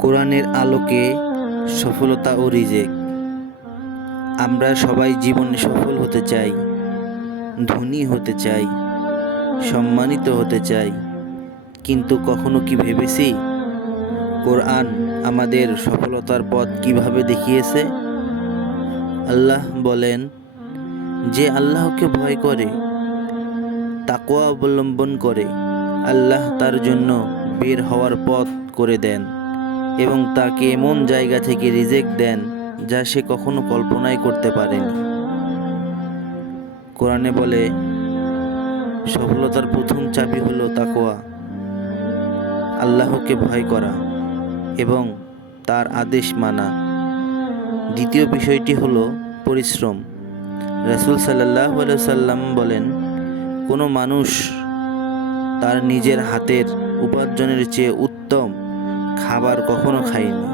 কোরআনের আলোকে সফলতা ও রিজেক। আমরা সবাই জীবনে সফল হতে চাই, ধনী হতে চাই, সম্মানিত হতে চাই, কিন্তু কখনো কি ভেবেছি কোরআন আমাদের সফলতার পথ কিভাবে দেখিয়েছে? আল্লাহ বলেন, যে আল্লাহকে ভয় করে, তাকওয়া অবলম্বন করে, আল্লাহ তার জন্য বের হওয়ার পথ করে দেন এবং তাকে এমন জায়গা থেকে রিজেক দেন যা সে কখনো কল্পনাই করতে পারেনি। কোরআনে বলে, সফলতার প্রথম চাবি হলো তাকওয়া, আল্লাহকে ভয় করা এবং তার আদেশ মানা। দ্বিতীয় বিষয়টি হলো পরিশ্রম। রাসূল সাল্লাল্লাহু আলাইহি সাল্লাম বলেন, কোনো মানুষ তার নিজের হাতের উপার্জনের চেয়ে উত্তম খাবার কখনো খায়নি।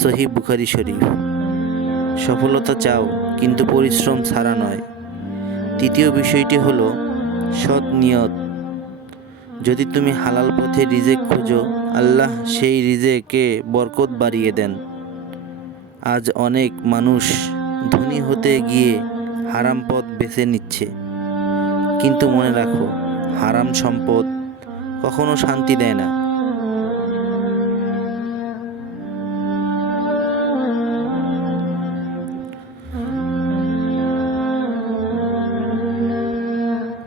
সহিহ বুখারী শরীফ। সফলতা চাও, কিন্তু পরিশ্রম ছাড়া নয়। তৃতীয় বিষয়টি হলো সৎ নিয়ত। যদি তুমি হালাল পথে রিজেক খোঁজো, আল্লাহ সেই রিজেকে বরকত বাড়িয়ে দেন। আজ অনেক মানুষ ধনী হতে গিয়ে হারাম পথ বেছে নিচ্ছে, কিন্তু মনে রাখো, হারাম সম্পদ কখনো শান্তি দেয় না।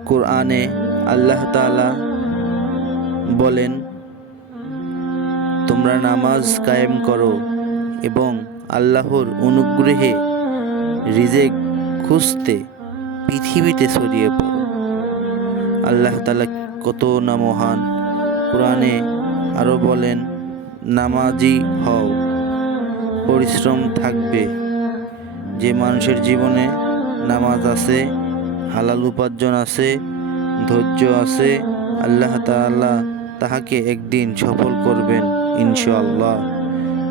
কোরআনে আল্লাহ তাআলা বলেন, তোমরা নামাজ কায়েম করো এবং আল্লাহর অনুগ্রহে রিজেক খুঁজতে পৃথিবীতে ছড়িয়ে পড়ো। আল্লাহ তাআলা কত না মহান। কোরআনে আরো বলেন, নামাজি হও, পরিশ্রম থাকবে। যে মানুষের জীবনে নামাজ আছে, হালাল উপার্জন আছে, ধৈর্য আছে, আল্লাহ তাআলা তাহাকে একদিন সফল করবেন ইনশাআল্লাহ।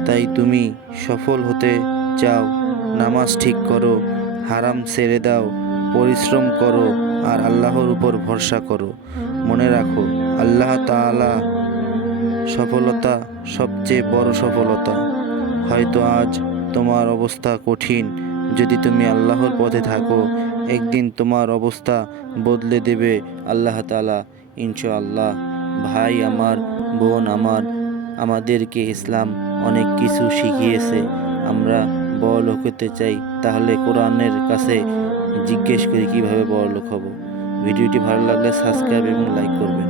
তাই তুমি সফল হতে চাও, নামাজ ঠিক করো, হারাম ছেড়ে দাও, পরিশ্রম করো আর আল্লাহর উপর ভরসা করো। মনে রাখো, আল্লাহ তাআলা সফলতা সবচেয়ে বড় সফলতা। হয়তো আজ তোমার অবস্থা কঠিন, যদি তুমি আল্লাহর পথে থাকো, একদিন তোমার অবস্থা বদলে দেবে আল্লাহ তাআলা ইনশাআল্লাহ। ভাই আমার, বোন আমার, আমাদেরকে ইসলাম অনেক কিছু শিখিয়েছে। আমরা বড়লোক হতে চাই, তাহলে কোরআনের কাছে জিজ্ঞেস করি কিভাবে বড়লোক হব। ভিডিওটি ভালো লাগলে সাবস্ক্রাইব এবং লাইক করবেন।